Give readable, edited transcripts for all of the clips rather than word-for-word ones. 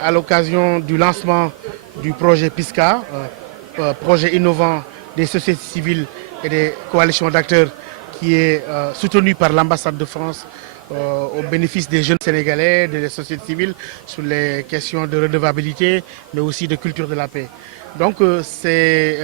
À l'occasion du lancement du projet PISCA, projet innovant des sociétés civiles et des coalitions d'acteurs qui est soutenu par l'ambassade de France au bénéfice des jeunes Sénégalais, des sociétés civiles sur les questions de redevabilité, mais aussi de culture de la paix. Donc c'est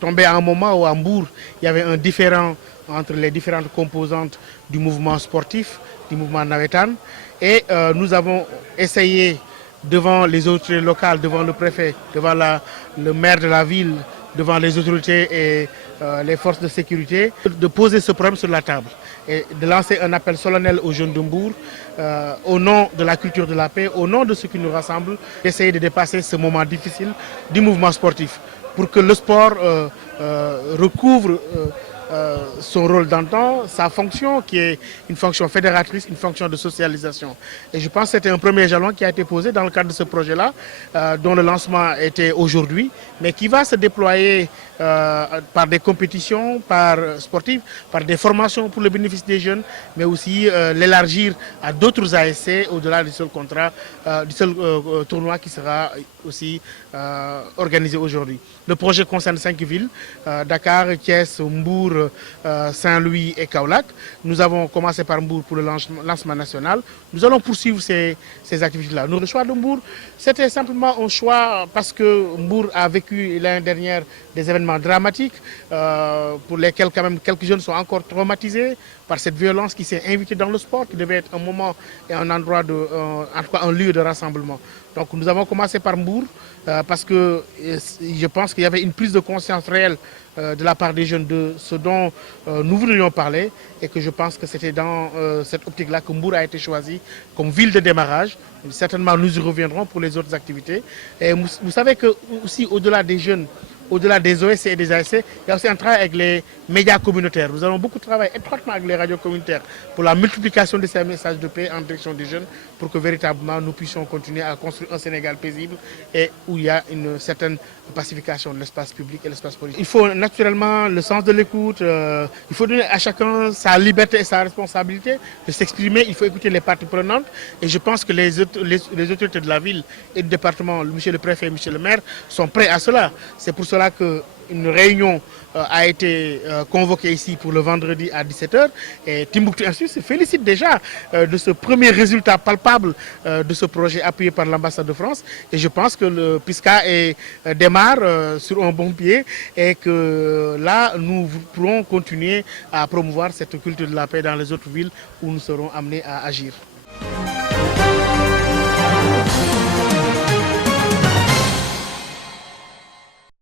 tombé à un moment où à Mbour, il y avait un différend entre les différentes composantes du mouvement sportif, du mouvement Nawetan, et nous avons essayé devant les autorités locales, devant le préfet, devant le maire de la ville, devant les autorités et les forces de sécurité, de poser ce problème sur la table et de lancer un appel solennel aux jeunes de Mbour au nom de la culture de la paix, au nom de ce qui nous rassemble, d'essayer de dépasser ce moment difficile du mouvement sportif pour que le sport recouvre son rôle d'antan, sa fonction qui est une fonction fédératrice, une fonction de socialisation. Et je pense que c'était un premier jalon qui a été posé dans le cadre de ce projet-là, dont le lancement était aujourd'hui, mais qui va se déployer par des compétitions, par sportives, par des formations pour le bénéfice des jeunes, mais aussi l'élargir à d'autres ASC au-delà du seul contrat, du seul tournoi qui sera aussi organisé aujourd'hui. Le projet concerne 5 villes, Dakar, Thiès, Mbour, Saint-Louis et Kaolack. Nous avons commencé par Mbour pour le lancement national. Nous allons poursuivre ces activités-là. Le choix de Mbour, c'était simplement un choix parce que Mbour a vécu l'année dernière des événements dramatiques pour lesquels quand même quelques jeunes sont encore traumatisés par cette violence qui s'est invitée dans le sport, qui devait être un moment et un endroit, en tout cas un lieu de rassemblement. Donc nous avons commencé par Mbour parce que je pense qu'il y avait une prise de conscience réelle de la part des jeunes de ce dont nous voudrions parler et que je pense que c'était dans cette optique-là que Mbour a été choisi comme ville de démarrage. Certainement nous y reviendrons pour les autres activités. Et vous savez que aussi au-delà des jeunes, au-delà des OSC et des ASC, il y a aussi un travail avec les médias communautaires. Nous allons beaucoup travailler étroitement avec les radios communautaires pour la multiplication de ces messages de paix en direction des jeunes pour que véritablement nous puissions continuer à construire un Sénégal paisible et où il y a une certaine pacification de l'espace public et l'espace politique. Il faut naturellement le sens de l'écoute, il faut donner à chacun sa liberté et sa responsabilité de s'exprimer, il faut écouter les parties prenantes et je pense que les autorités de la ville et du département, monsieur le préfet et monsieur le maire sont prêts à cela. C'est pour cela qu'une réunion a été convoquée ici pour le vendredi à 17h et Timbuktu Institute se félicite déjà de ce premier résultat palpable de ce projet appuyé par l'ambassade de France et je pense que le PISCA démarre sur un bon pied et que là nous pourrons continuer à promouvoir cette culture de la paix dans les autres villes où nous serons amenés à agir.